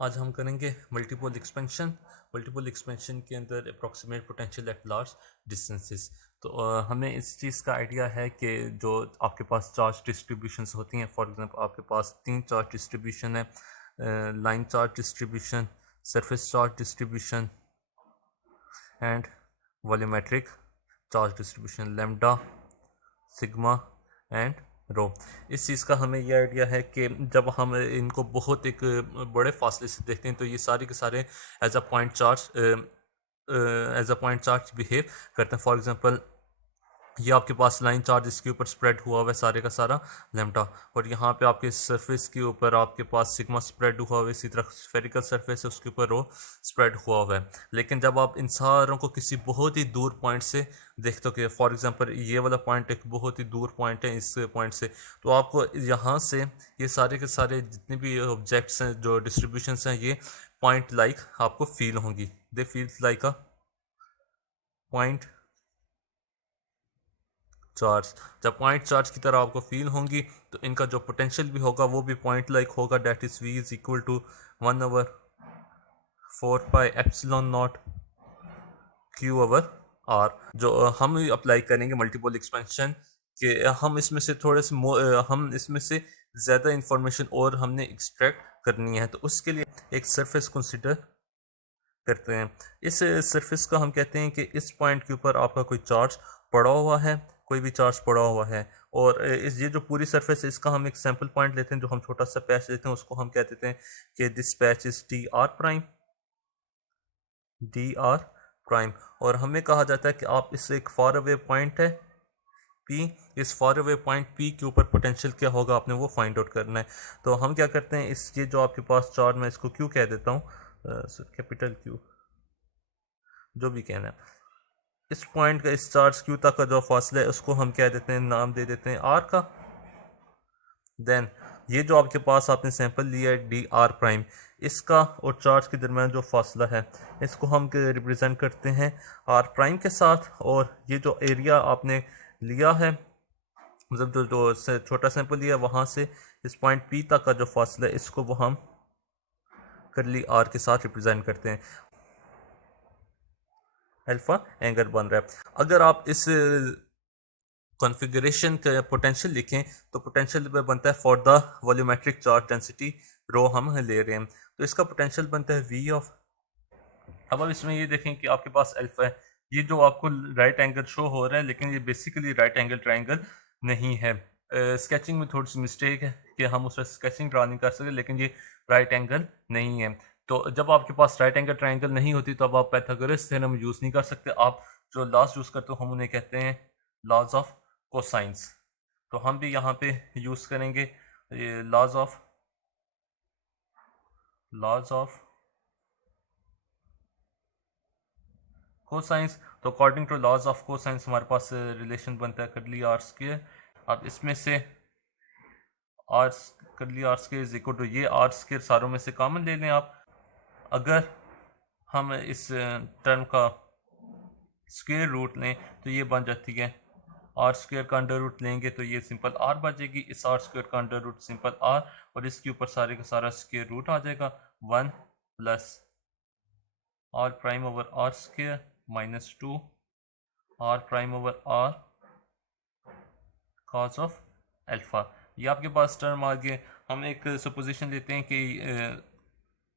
आज हम करेंगे मल्टीपल एक्सपेंशन। मल्टीपल एक्सपेंशन के अंदर approximate potential at large distances. तो हमें इस चीज़ का आइडिया है कि जो आपके पास चार्ज डिस्ट्रीब्यूशंस होती हैं, फॉर एग्जांपल आपके पास 3 चार्ज डिस्ट्रीब्यूशन है, line charge distribution, surface charge distribution and volumetric charge distribution, lambda, sigma and rho. इस चीज़ का हमें ये आइडिया है कि जब हम इनको बहुत एक बड़े फासले से देखते हैं तो ये सारे के सारे as a point charge behave करते हैं। फॉर एग्जांपल ये आपके पास लाइन चार्ज इसके ऊपर स्प्रेड हुआ हुआ है सारे का सारा लैम्डा, और यहाँ पे आपके सरफेस के ऊपर आपके पास सिग्मा स्प्रेड हुआ हुआ है, इसी तरह स्फेरिकल सरफेस है उसके ऊपर रो स्प्रेड हुआ हुआ है। लेकिन जब आप इन सारों को किसी बहुत ही दूर पॉइंट से देखते हो कि फॉर एग्जांपल ये वाला पॉइंट एक बहुत ही दूर पॉइंट है इस पॉइंट से, तो आपको यहाँ से ये सारे के सारे जितने भी ऑब्जेक्ट्स हैं जो डिस्ट्रीब्यूशंस हैं ये पॉइंट लाइक आपको फील होंगी। They feel like a point charge. जब पॉइंट चार्ज की तरह आपको फील होंगी तो इनका जो पोटेंशियल भी होगा वो भी पॉइंट लाइक होगा, that is v is equal to 1/4 pi epsilon naught Q over R. जो हम अप्लाई करेंगे मल्टीपल एक्सपेंशन के, हम इसमें से थोड़े से हम इसमें से ज़्यादा इंफॉर्मेशन और हमने एक्सट्रैक्ट करनी है, तो उसके लिए एक सरफेस कंसिडर करते हैं। इस सरफेस का हम कहते हैं कि इस पॉइंट के ऊपर आपका कोई चार्ज पड़ा हुआ है, कोई भी चार्ज पड़ा हुआ है, और इस ये जो पूरी सरफेस है इसका हम एक सैंपल पॉइंट लेते हैं, जो हम छोटा सा पैच लेते हैं उसको हम कह देते हैं कि this patch is D R prime. और हमें कहा जाता है कि आप इससे एक फार अवे पॉइंट है पी, इस फार अवे पॉइंट पी के ऊपर पोटेंशियल क्या होगा आपने वो फाइंड आउट करना है। तो हम क्या करते हैं, इस ये जो आपके पास चार्ज, मैं इसको क्यू कह देता हूँ, कैपिटल क्यू, जो भी कहना है, इस पॉइंट का इस चार्ज क्यू तक का जो फासला है उसको हम कह देते हैं, नाम दे देते हैं आर का। देन ये जो आपके पास आपने सैंपल लिया है डी आर प्राइम, इसका और चार्ज के दरमियान जो फासला है इसको हम रिप्रेजेंट करते हैं आर प्राइम के साथ। और ये जो एरिया आपने लिया है, मतलब जो जो छोटा सैंपल लिया वहाँ से इस पॉइंट पी तक का जो फासला है इसको वो हम करली आर के साथ रिप्रेजेंट करते हैं। अल्फा एंगल बन रहा है। अगर आप इस कॉन्फ़िगरेशन का पोटेंशियल लिखें तो पोटेंशियल बनता है for the volumetric charge density rho हम ले रहे हैं, तो इसका पोटेंशियल बनता है वी ऑफ। अब आप इसमें ये देखें कि आपके पास अल्फा है, ये जो आपको राइट एंगल शो हो रहा है लेकिन ये बेसिकली राइट एंगल ट्राइंगल नहीं है। स्केचिंग में थोड़ी सी मिस्टेक है कि हम उसमें स्केचिंग ड्रा नहीं कर सकते, लेकिन ये राइट एंगल नहीं है। तो जब आपके पास राइट एंगल ट्राइंगल नहीं होती तो अब आप पाइथागोरस थ्योरम यूज़ नहीं कर सकते। आप जो लॉज यूज़ करते हो हम उन्हें कहते हैं लॉज ऑफ कोसाइंस। तो हम भी यहाँ पे यूज़ करेंगे ये लॉज ऑफ कोसाइंस। तो according to laws of cosines हमारे पास रिलेशन बनता है करली आर स्क्वायर। अब इसमें से आर करली R square is equal to, ये आर स्क्वायर सारों में से कॉमन ले लें आप। अगर हम इस टर्म का स्क्वायर रूट लें तो ये बन जाती है आर स्क्वायर का अंडर रूट लेंगे तो ये सिंपल आर बचेगी, इस आर स्क्वायर का अंडर रूट सिंपल आर, और इसके ऊपर सारे का सारा स्क्वायर रूट आ जाएगा 1 plus R prime over R square minus 2 R prime over R cos of alpha. ये आपके पास टर्म आ गए। हम एक सपोजिशन लेते हैं कि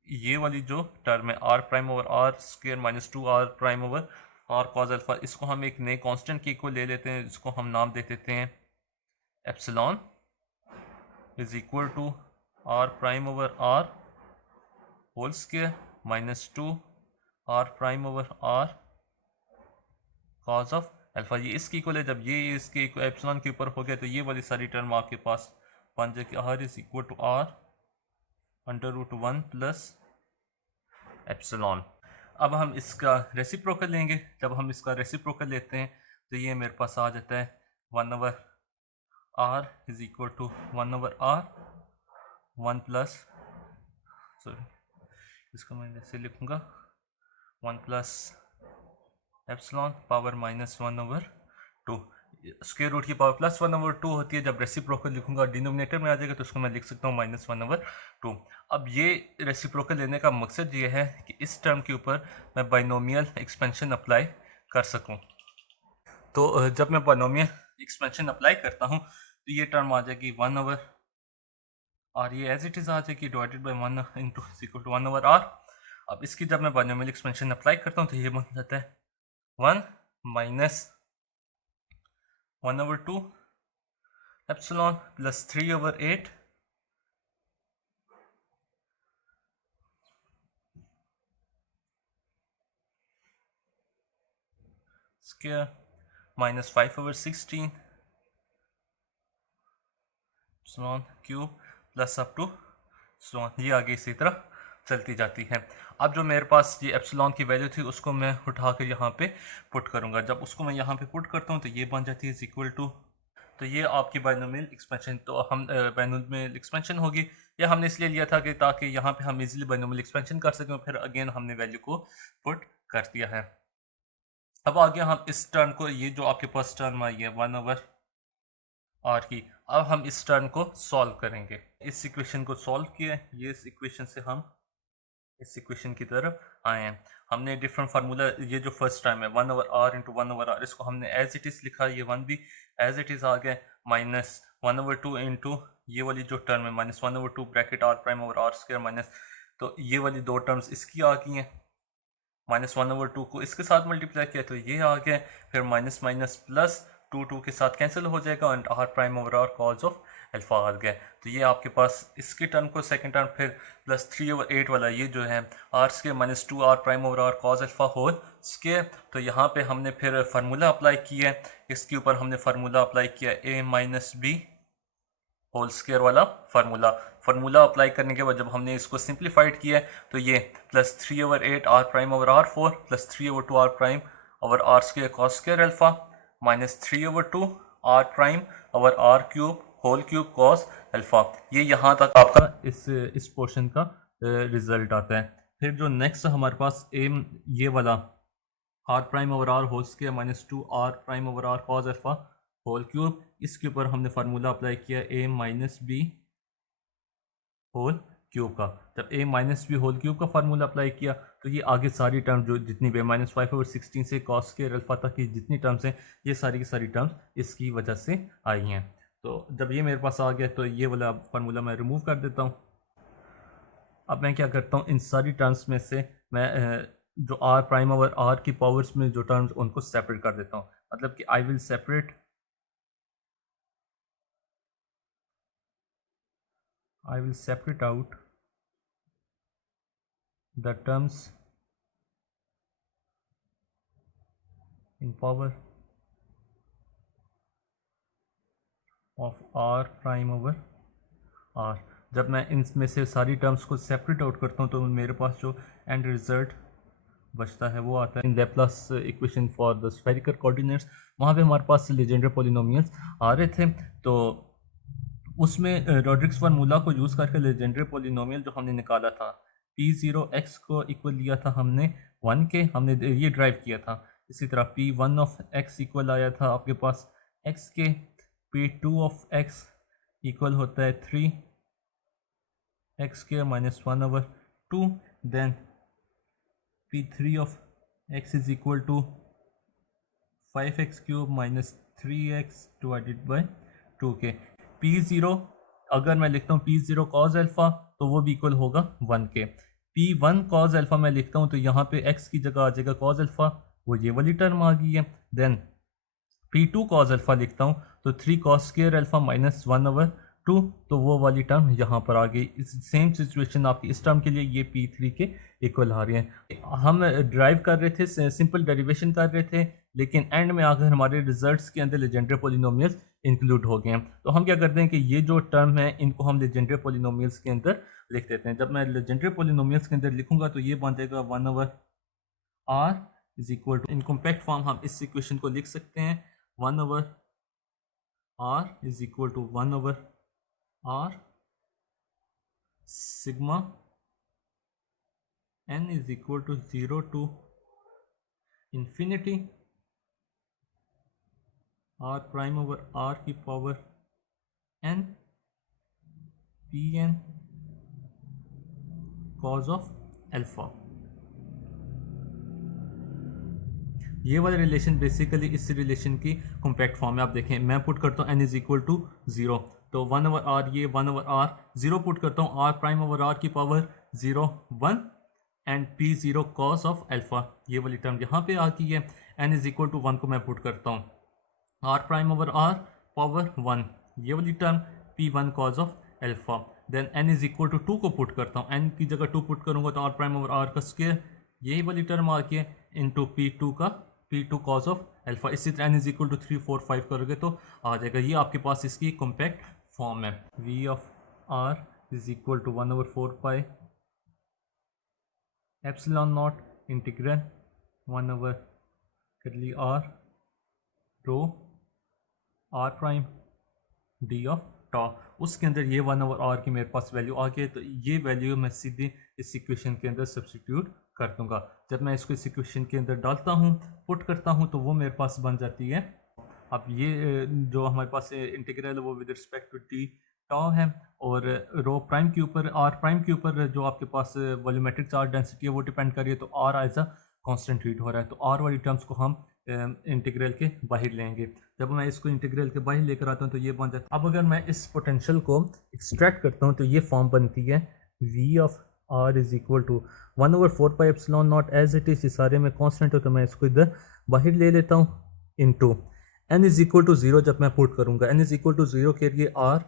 ये वाली जो टर्म है R prime over R square minus 2 R prime over R cos alpha, इसको हम एक नए कांस्टेंट के इक्वल ले लेते हैं, इसको हम नाम दे देते हैं epsilon is equal to R prime over R whole square minus 2 R prime over R cos of alpha. ये इसकी इक्वल है, जब ये इसके एप्सिलॉन के ऊपर हो गया तो ये वाली सारी टर्म आपके पास बन जाएगी R is equal to R under root 1 plus epsilon. अब हम इसका रेसिप्रोकल लेंगे। जब हम इसका रेसिप्रोकल लेते हैं तो ये मेरे पास आ जाता है 1 over R is equal to 1 over R 1 plus, sorry इसको मैं ऐसे लिखूँगा 1 plus epsilon power minus 1 over 2। Square root की पावर +1/2 होती है। जब रेसिप्रोकल लिखूंगा डिनोमिनेटर में आ जाएगा तो उसको मैं लिख सकता हूँ -1/2। अब ये रेसिप्रोकल लेने का मकसद ये है कि इस टर्म के ऊपर मैं बाइनोमियल एक्सपेंशन अप्लाई कर सकूँ। तो जब मैं बाइनोमियल एक्सपेंशन अप्लाई करता हूँ तो ये टर्म आ जाएगी 1/r, ये एज इट इज़ आ जाएगी divided by 1 into equal to 1/r। अब इसकी जब मैं बाइनोमियल एक्सपेंशन अप्लाई करता हूँ तो ये बन जाता है 1 minus 1/2 epsilon plus 3/8 square minus 5/16 epsilon cube plus up to epsilon. ये आगे इसी तरह चलती जाती है। अब जो मेरे पास ये एप्सिलॉन की वैल्यू थी उसको मैं उठा कर यहाँ पे पुट करूँगा। जब उसको मैं यहाँ पे पुट करता हूँ तो ये बन जाती है इक्वल टू, तो ये आपकी बाइनोमियल एक्सपेंशन, तो हम बाइनोमियल एक्सपेंशन होगी। ये हमने इसलिए लिया था कि ताकि यहाँ पे हम इजीली बाइनोमियल एक्सपेंशन कर सकें। फिर अगेन हमने वैल्यू को पुट कर दिया है। अब आगे हम इस टर्म को, ये जो आपके पास टर्म आई है 1/r की, अब हम इस टर्म को सॉल्व करेंगे। इस इक्वेशन को सॉल्व किया, ये इस इक्वेशन से हम इस इक्वेशन की तरफ आए हैं। हमने डिफरेंट फार्मूला, ये जो फर्स्ट टर्म है 1/r इंटू 1/r, इसको हमने एज इट इज़ लिखा, ये 1 भी एज इट इज़ आ गया, माइनस 1/2 इंटू ये वाली जो टर्म है -1/2 bracket r prime over r square minus, तो ये वाली दो टर्म्स इसकी आ गई हैं। -1/2 को इसके साथ मल्टीप्लाई किया तो ये आ गया, फिर माइनस माइनस प्लस 2 के साथ कैंसिल हो जाएगा and r prime over r cos of alpha आ गया। तो ये आपके पास इसकी टर्म को सेकंड टर्म, फिर प्लस 3/8 वाला ये जो है r square minus 2r prime over r cos alpha whole square. तो यहाँ पे हमने फिर फार्मूला अप्लाई किया है, इसके ऊपर हमने फार्मूला अप्लाई किया a minus B whole square वाला फार्मूला अप्लाई करने के बाद जब हमने इसको सिंप्लीफाइड किया तो ये +3/8 r prime over r4 plus 3/2 r prime over r square cos square alpha minus 3/2 r prime over r cube whole cube cos alpha. ये यहाँ तक आपका इस पोर्शन का रिजल्ट आता है। फिर जो नेक्स्ट हमारे पास एम ये वाला r prime over r whole square minus 2r prime over r cos alpha whole cube, इसके ऊपर हमने फार्मूला अप्लाई किया a minus B whole cube का। जब a minus B whole cube का फार्मूला अप्लाई किया तो ये आगे सारी टर्म जो जितनी भी -5/16 से कॉस स्क्वायर अल्फा तक की जितनी टर्म्स हैं, ये सारी की सारी टर्म्स इसकी वजह से आई हैं। तो जब ये मेरे पास आ गया तो ये वाला फार्मूला मैं रिमूव कर देता हूँ। अब मैं क्या करता हूँ, इन सारी टर्म्स में से मैं जो r प्राइम ओवर r की पावर्स में जो टर्म्स उनको सेपरेट कर देता हूँ। मतलब कि I will separate out the terms in power of r prime over r। जब मैं इनमें से सारी टर्म्स को सेपरेट आउट करता हूँ तो मेरे पास जो एंड रिजल्ट बचता है वो आता है in Laplace equation for the spherical coordinates. वहाँ पे हमारे पास लेजेंडर पॉलिनोमियल्स आ रहे थे, तो उसमें रॉड्रिक्स फार्मूला को यूज़ करके लेजेंडर पॉलिनोमियल जो हमने निकाला था, P0x को इक्वल लिया था हमने 1 के, हमने ये ड्राइव किया था। इसी तरह P1 ऑफ x इक्वल आया था आपके पास x के, P2 ऑफ x इक्वल होता है 3x square minus 1/2, then P3 of x is equal to 5x cube minus 3x divided by 2 के। P0 अगर मैं लिखता हूँ P0 कॉज अल्फा तो वो भी इक्वल होगा 1 के। P1 कॉज अल्फा मैं लिखता हूँ तो यहाँ पे x की जगह आ जाएगा कॉज अल्फा, वो ये वाली टर्म आ गई है। देन P2 कॉज अल्फा लिखता हूँ तो 3 कॉस स्क्वायर अल्फा माइनस 1/2, तो वो वाली टर्म यहाँ पर आ गई। इस सेम सिचुएशन आपकी इस टर्म के लिए ये P3 के इक्वल आ रहे हैं। हम ड्राइव कर रहे थे, सिंपल डेरिवेशन कर रहे थे, लेकिन एंड में आकर हमारे रिजल्ट्स के अंदर लेजेंडर पॉलिनोमियल्स इंक्लूड हो गए हैं। तो हम क्या करते हैं कि ये जो टर्म है इनको हम लेजेंडर पॉलिनोमियल्स के अंदर लिख देते हैं। जब मैं लेजेंडर पॉलिनोमियल्स के अंदर लिखूंगा तो ये बन जाएगा 1/r is equal to, in compact form हम इस इक्वेशन को लिख सकते हैं 1/r is equal to 1/r sigma n is equal to 0 to infinity R prime over R की power n P N cos of alpha. ये वाला relation basically इस रिलेशन की कॉम्पैक्ट फॉर्म है। आप देखें मैं पुट करता हूँ n इज इक्वल टू 0, तो 1 ओवर आर, ये 1 ओवर आर, 0 पुट करता हूँ, आर प्राइम ओवर आर की power 0 1 and P 0 cos of alpha. ये वाली टर्म यहाँ पे आ गई है। n इज इक्वल टू 1 को मैं पुट करता हूँ, R prime over R power 1, ये वाली term P 1 cos of alpha. Then n is equal to 2 को पुट करता हूँ, n की जगह 2 पुट करूँगा तो आर प्राइम ओवर आर का स्क्वायर, यही वाली टर्म आ गई है, इंटू पी 2 का पी 2 कॉज ऑफ अल्फा। इसी तरह n इज इक्वल टू 3 4 5 करोगे तो आ जाएगा। ये आपके पास इसकी कॉम्पैक्ट फॉर्म है। V of R is equal to 1 over 4 pi epsilon naught integral 1 over curly R rho R prime D of tau. उसके अंदर ये 1 ओवर आर की मेरे पास वैल्यू आ गई है, तो ये वैल्यू मैं सीधे इस इक्वेशन के अंदर सब्स्टिट्यूट कर दूंगा। जब मैं इसको इस इक्वेशन के अंदर डालता हूँ, पुट करता हूँ, तो वो मेरे पास बन जाती है। अब ये जो हमारे पास इंटीग्रल है वो विद रिस्पेक्ट टू डी टॉ है, और रो प्राइम के ऊपर आर प्राइम के ऊपर जो आपके पास वॉल्यूमेट्रिक चार्ज डेंसिटी है वो डिपेंड कर रही है, तो R as a constant heat हो रहा है, तो आर वाली टर्म्स को हम इंटीग्रल के बाहर लेंगे। जब मैं इसको इंटीग्रल के बाहर लेकर आता हूँ तो ये बन जाता है। अब अगर मैं इस पोटेंशियल को एक्सट्रैक्ट करता हूँ तो ये फॉर्म बनती है V of R is equal to 1 over 4 pi epsilon naught as it is, ये सारे में कांस्टेंट हो तो मैं इसको इधर बाहर ले लेता हूँ, into n is equal to 0 जब मैं पुट करूँगा, n इज इक्वल टू 0 के लिए r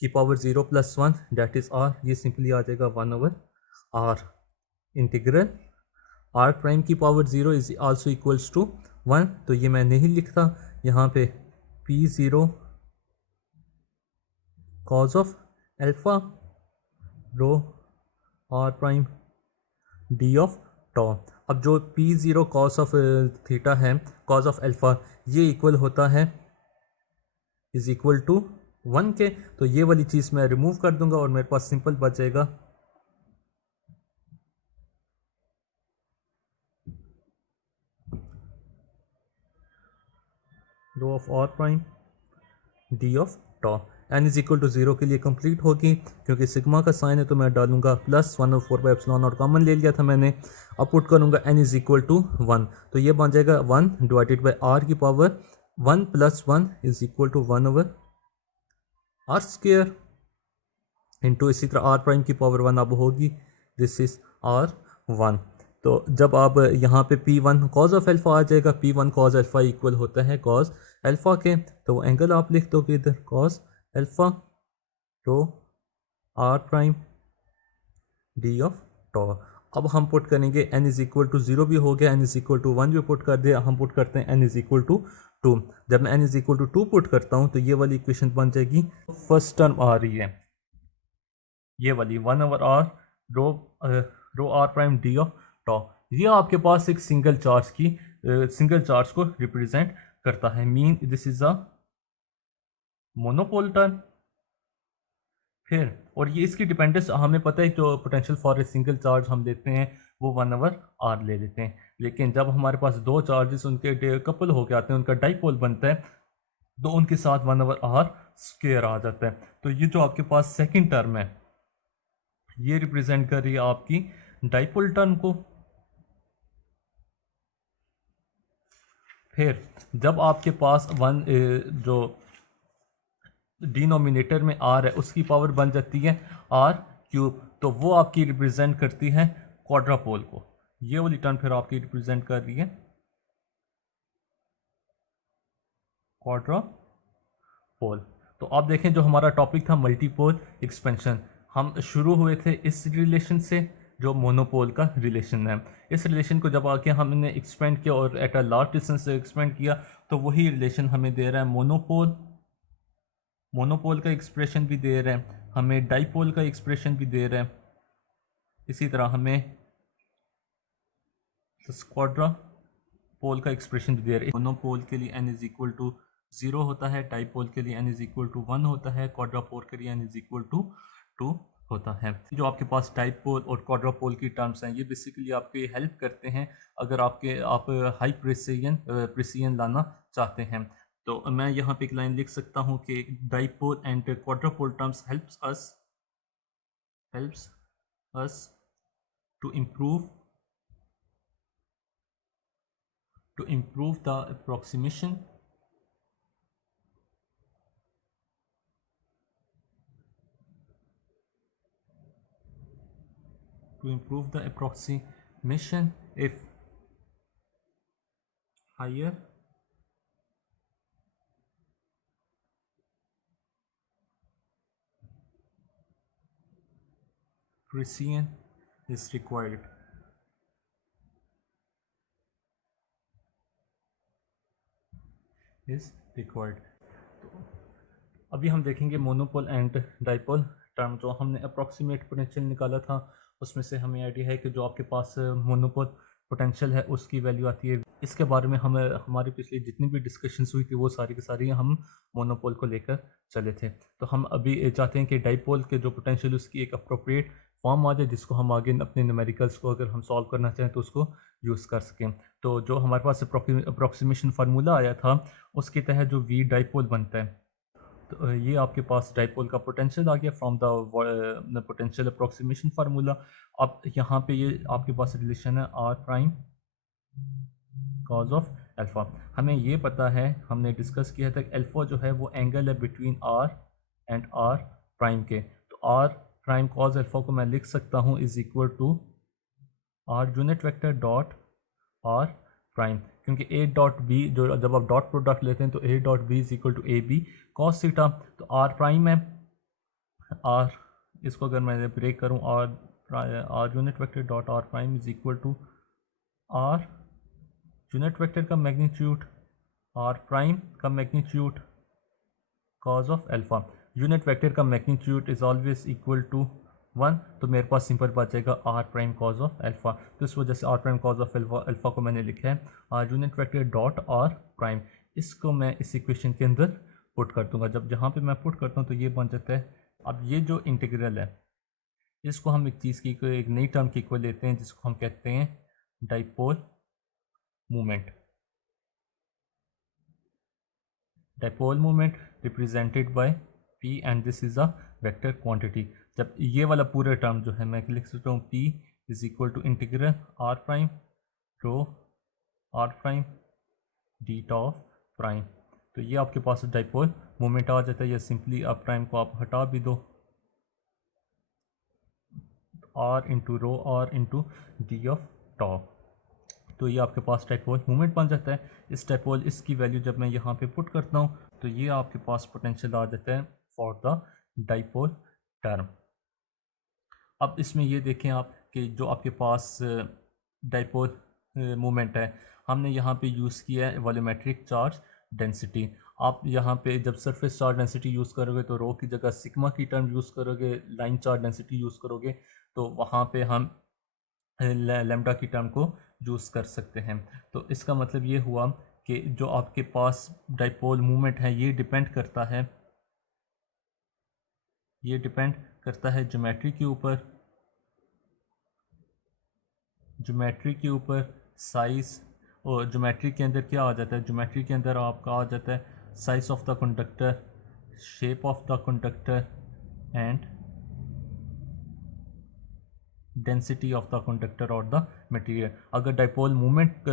की power 0 plus 1 that is r, ये सिंपली आ जाएगा 1 over r integral r prime की power 0 is also equals to 1, तो ये मैं नहीं लिखता यहाँ पे p0 cos of alpha rho r prime D of tau. अब जो p0 कॉस ऑफ थीटा है, कॉस ऑफ अल्फा, ये इक्वल होता है इज इक्वल टू 1 के, तो ये वाली चीज़ मैं रिमूव कर दूंगा और मेरे पास सिंपल बच जाएगा rho of R prime D of tau. n is equal to 0 के लिए कंप्लीट होगी, क्योंकि सिग्मा का साइन है तो मैं डालूंगा प्लस 1 और 4 बाई एप्सिलॉन नॉट कॉमन ले लिया था मैंने। अब पुट करूंगा n इज इक्वल टू 1, तो ये बन जाएगा 1 डिवाइडेड बाई r की power 1 plus 1 is equal to 1 over R square, into इसी तरह आर प्राइम की पावर 1 अब होगी, दिस इज r1। तो जब आप यहाँ पे p1 कॉज ऑफ अल्फा आ जाएगा, p1 कॉज अल्फा इक्वल होता है कॉज अल्फा के, तो वो एंगल आप लिख दोगे इधर cos alpha rho R prime D of tau. अब हम पुट करेंगे n इज इक्वल टू 0 भी हो गया, n इज इक्वल टू 1 भी पुट कर दिया, हम पुट करते हैं n इज इक्वल टू 2। जब मैं n is equal to 2 put करता हूँ तो ये वाली इक्वेशन बन जाएगी, फर्स्ट टर्म आ रही है ये वाली 1 over R rho R prime D of tau. ये आपके पास एक सिंगल चार्ज को रिप्रेजेंट करता है, mean this is a monopole term. फिर और ये इसकी डिपेंडेंस हमें पता है, जो potential for a single charge हम लेते हैं वो 1 ओवर आर ले लेते हैं, लेकिन जब हमारे पास दो चार्जेस उनके कपल होके आते हैं, उनका डाइपोल बनता है, तो उनके साथ 1 ओवर आर स्क्वायर आ जाता है। तो ये जो आपके पास सेकंड टर्म है ये रिप्रेजेंट कर रही है आपकी डाइपोल टर्म को। फिर जब आपके पास जो डिनोमिनेटर में r है उसकी पावर बन जाती है r क्यूब, तो वो आपकी रिप्रेजेंट करती है क्वाड्रापोल को। ये वाली टर्म फिर आपकी रिप्रेजेंट कर रही है क्वाड्रापोल। तो आप देखें जो हमारा टॉपिक था मल्टीपोल एक्सपेंशन, हम शुरू हुए थे इस रिलेशन से जो मोनोपोल का रिलेशन है। इस रिलेशन को जब आके हमने एक्सपेंड किया और एट अ लार्ज डिस्टेंस से एक्सपेंड किया, तो वही रिलेशन हमें दे रहा है मोनोपोल का एक्सप्रेशन भी दे रहे हैं, हमें डाइपोल का एक्सप्रेशन भी दे रहे हैं, इसी तरह हमें क्वाड्रापोल का एक्सप्रेशन भी दे रहे हैं। मोनोपोल के लिए n इज इक्वल टू 0 होता है, डाइपोल के लिए n इज इक्वल टू 1 होता है, क्वाड्रापोल के लिए n इज इक्वल टू 2 होता है। जो आपके पास डाइपोल और क्वाड्रापोल की टर्म्स हैं ये बेसिकली आपके हेल्प करते हैं अगर आप हाई प्रेसिजन लाना चाहते हैं। तो मैं यहाँ पे एक लाइन लिख सकता हूँ कि dipole and quadrupole terms helps us to improve the approximation if higher precision is required. अभी हम देखेंगे मोनोपोल एंड डाइपोल टर्म। जो हमने अप्रॉक्सीमेट पोटेंशियल निकाला था उसमें से हमें आइडिया है कि जो आपके पास मोनोपोल पोटेंशियल है उसकी वैल्यू आती है। इसके बारे में हमें हमारी पिछली जितनी भी डिस्कशंस हुई थी वो सारी की सारी हम मोनोपोल को लेकर चले थे। तो हम अभी चाहते हैं कि डाइपोल के जो पोटेंशियल उसकी एक अप्रोप्रिएट फॉर्म आ जाए जिसको हम आगे अपने न्यूमेरिकल्स को अगर हम सॉल्व करना चाहें तो उसको यूज़ कर सकें। तो जो हमारे पास अप्रोक्सीमेशन फार्मूला आया था उसके तहत जो वी डाइपोल बनता है, तो ये आपके पास डाइपोल का पोटेंशियल आ गया from the potential approximation formula. अब यहाँ पे ये आपके पास रिलेशन है R prime cos of alpha. हमें ये पता है, हमने डिस्कस किया था अल्फ़ा जो है वो एंगल है between R and R prime के। तो आर प्राइम कॉज अल्फ़ा को मैं लिख सकता हूँ is equal to R unit vector dot R prime, क्योंकि ए डॉट बी जो जब आप डॉट प्रोडक्ट लेते हैं तो A dot B is equal to A B cos theta. तो आर प्राइम है आर, इसको अगर मैं ब्रेक करूँ R unit vector dot R prime is equal to R unit vector का मैग्नीट्यूड आर प्राइम का magnitude cos of alpha. Unit vector का magnitude is always equal to 1, तो मेरे पास सिंपल बात जाएगा R prime cos of alpha. तो इस वजह से are prime cos of alpha को मैंने लिखा है R unit vector dot R prime. इसको मैं इस इक्वेशन के अंदर पुट कर दूंगा। जब जहाँ पे मैं पुट करता हूँ तो ये बन जाता है। अब ये जो इंटीग्रल है इसको हम एक चीज़ की एक नई टर्म की इक्वल लेते हैं जिसको हम कहते हैं dipole moment. Dipole moment represented by P and this is a vector quantity. जब ये वाला पूरा टर्म जो है मैं लिख सकता हूँ P is equal to integral R prime rho R prime D tau prime. तो ये आपके पास डाइपोल मोमेंट आ जाता है, या सिंपली आप प्राइम को आप हटा भी दो, R into rho R into D of tau. तो ये आपके पास डाइपोल मोमेंट बन जाता है। इस डाइपोल इसकी वैल्यू जब मैं यहाँ पे पुट करता हूँ तो ये आपके पास पोटेंशियल आ जाता है फॉर द डाइपोल टर्म। अब इसमें ये देखें आप कि जो आपके पास डाइपोल मोमेंट है हमने यहाँ पे यूज़ किया है वॉल्यूमेट्रिक चार्ज डेंसिटी। आप यहाँ पे जब सरफेस चार्ज डेंसिटी यूज़ करोगे तो रो की जगह सिग्मा की टर्म यूज़ करोगे, लाइन चार्ज डेंसिटी यूज़ करोगे तो वहाँ पे हम लैम्डा की टर्म को यूज़ कर सकते हैं। तो इसका मतलब ये हुआ कि जो आपके पास डाइपोल मोमेंट है ये डिपेंड करता है ज्योमेट्री के ऊपर, साइज़। और ज्योमेट्री के अंदर क्या आ जाता है, ज्योमेट्री के अंदर आपका आ जाता है size of the conductor, shape of the conductor and density of the conductor और द मटेरियल। अगर डाइपोल मोमेंट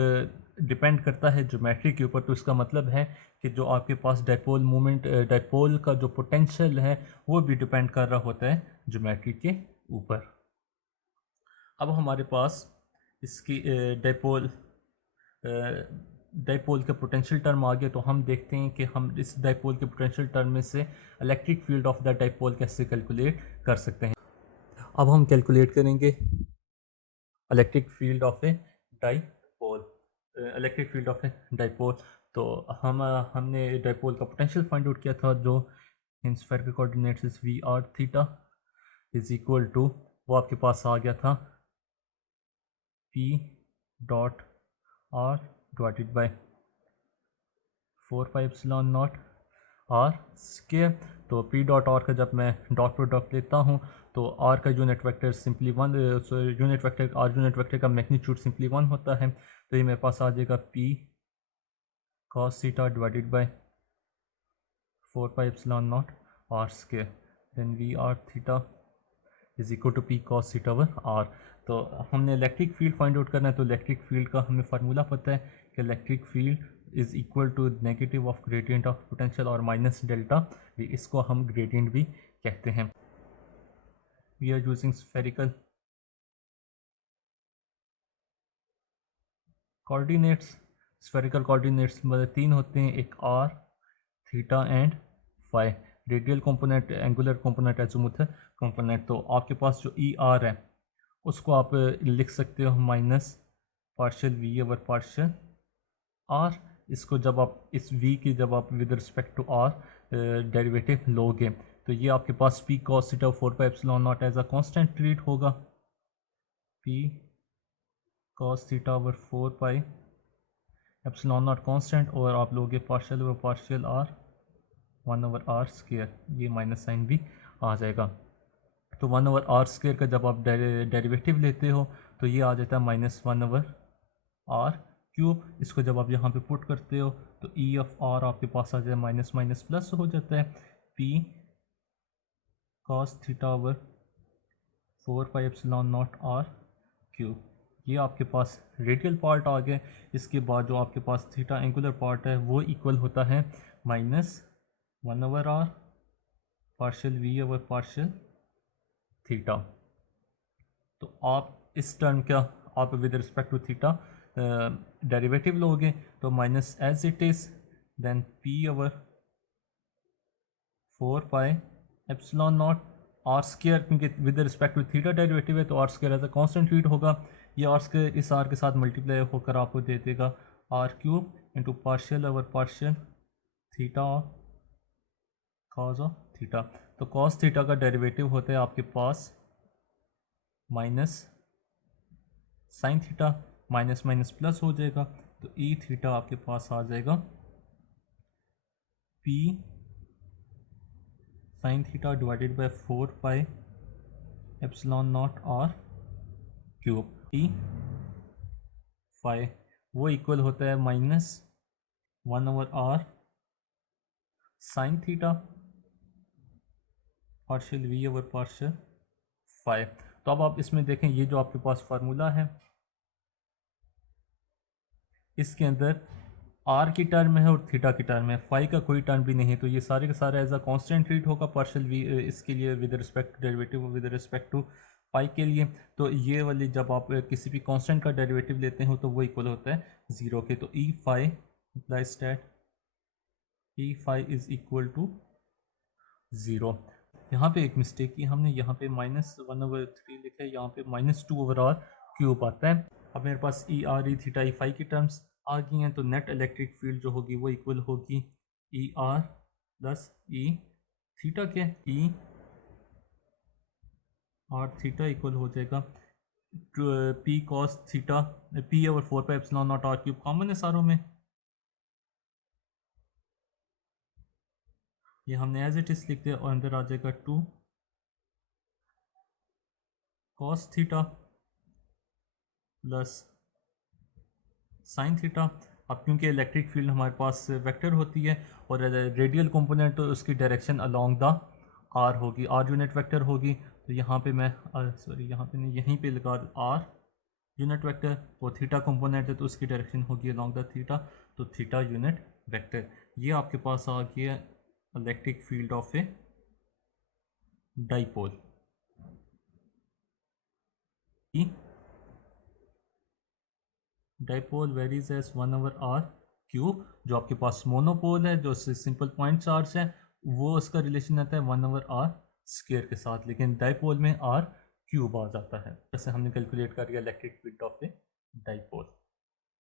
डिपेंड करता है ज्योमेट्री के ऊपर तो इसका मतलब है कि जो आपके पास डाइपोल मोमेंट डाइपोल का जो पोटेंशियल है वो भी डिपेंड कर रहा होता है ज्योमेट्री के ऊपर। अब हमारे पास इसकी डाइपोल का पोटेंशियल टर्म आ गया, तो हम देखते हैं कि हम इस डाइपोल के पोटेंशियल टर्म में से electric field of the dipole कैसे कैलकुलेट कर सकते हैं। अब हम कैलकुलेट करेंगे electric field of a dipole. तो हमने डाइपोल का पोटेंशियल फाइंड आउट किया था जो in spherical coordinates is V R theta is equal to, वो आपके पास आ गया था P dot R divided by 4 pi epsilon naught R square. तो P डॉट R का जब मैं डॉट प्रोडक्ट लेता हूँ तो R का unit vector simply 1, unit vector का मैग्नीट्यूड सिंपली 1 होता है। तो ये मेरे पास आ जाएगा P cos theta divided by 4 pi epsilon naught r square, then V r theta is equal to P cos theta over R. तो हमने इलेक्ट्रिक फील्ड फाइंड आउट करना है, तो इलेक्ट्रिक फील्ड का हमें फार्मूला पता है कि electric field is equal to negative of gradient of potential और माइनस डेल्टा, इसको हम ग्रेडियंट भी कहते हैं। We are using spherical coordinates. Spherical coordinates मतलब 3 होते हैं, एक R, theta and phi. Radial component, angular component, azimuthal component. तो आपके पास जो ई आर है उसको आप लिख सकते हो minus partial V over partial R. इसको जब आप इस वी की जब आप with respect to R derivative लोगे तो ये आपके पास P cos theta 4 pi epsilon naught as a constant treat होगा। P cos theta over 4 pi epsilon naught constant, और आप लोगे partial over partial R 1 over R square, ये माइनस साइन भी आ जाएगा। तो 1 ओवर आर स्क्वायर का जब आप डेरिवेटिव लेते हो तो ये आ जाता है माइनस 1 ओवर आर क्यूब। इसको जब आप यहाँ पे पुट करते हो तो ई ऑफ आर आपके पास आ जाए माइनस माइनस प्लस हो जाता है, P cos theta over 4 pi epsilon naught R cube. ये आपके पास रेडियल पार्ट आ गया। इसके बाद जो आपके पास थीटा एंगुलर पार्ट है वो इक्वल होता है minus 1 over R partial V over partial theta. तो आप इस टर्म का आप with respect to theta derivative लोगे तो minus as it is, then P over 4 pi epsilon naught R square, क्योंकि with respect to theta derivative है तो R square as a constant treat होगा। ये आर स्क्वायर इस आर के साथ मल्टीप्लाई होकर आपको दे देगा R cube into partial over partial theta cos of theta. तो कॉस थीटा का डेरिवेटिव होता है आपके पास minus sine theta, minus minus plus हो जाएगा, तो ई थीटा आपके पास आ जाएगा P sine theta divided by 4 pi epsilon naught R cube. E phi वो इक्वल होता है minus 1 over R sine theta partial V over partial phi. तो अब आप इसमें देखें, ये जो आपके पास फार्मूला है इसके अंदर आर की टर्म है और थीटा की टर्म है, फाई का कोई टर्म भी नहीं है। तो ये सारे का सारा एज अ कांस्टेंट ट्रीट होगा पार्शियल वी इसके लिए with respect derivative with respect to pi के लिए। तो ये वाली जब आप किसी भी कांस्टेंट का डेरिवेटिव लेते हो तो वो इक्वल होता है ज़ीरो के। तो E phi implies that E phi is equal to zero. यहाँ पे एक मिस्टेक की हमने, यहाँ पे माइनस 1 ओवर 3 लिखा है, यहाँ पे माइनस 2 ओवर आर क्यूब आता है। अब मेरे पास E R E theta E phi की टर्म्स आ गई हैं, तो नेट इलेक्ट्रिक फील्ड जो होगी वो इक्वल होगी E R plus E theta के। ई आर थीटा इक्वल हो जाएगा P cos theta, P over 4 pi epsilon naught R cube common है सारों में, ये हमने एज इट इज लिख दिया, और अंदर आ जाएगा 2 cos theta plus sine theta. अब क्योंकि इलेक्ट्रिक फील्ड हमारे पास वेक्टर होती है और रेडियल कंपोनेंट तो उसकी डायरेक्शन अलोंग द आर होगी, आर यूनिट वेक्टर होगी। तो यहाँ पे मैं सॉरी यहाँ पे नहीं, यहीं पे लगा आर यूनिट वेक्टर, और थीटा कंपोनेंट है तो उसकी डायरेक्शन होगी अलोंग द थीटा, तो थीटा यूनिट वेक्टर। ये आपके पास आ गया electric field of a dipole. Dipole varies as 1 over R cube. जो आपके पास मोनोपोल है जो सिंपल पॉइंट चार्ज है वो उसका रिलेशन आता है 1 ओवर आर स्क्वायर के साथ, लेकिन डाइपोल में आर क्यूब आ जाता है। जैसे हमने कैलकुलेट कर लिया electric field of a dipole.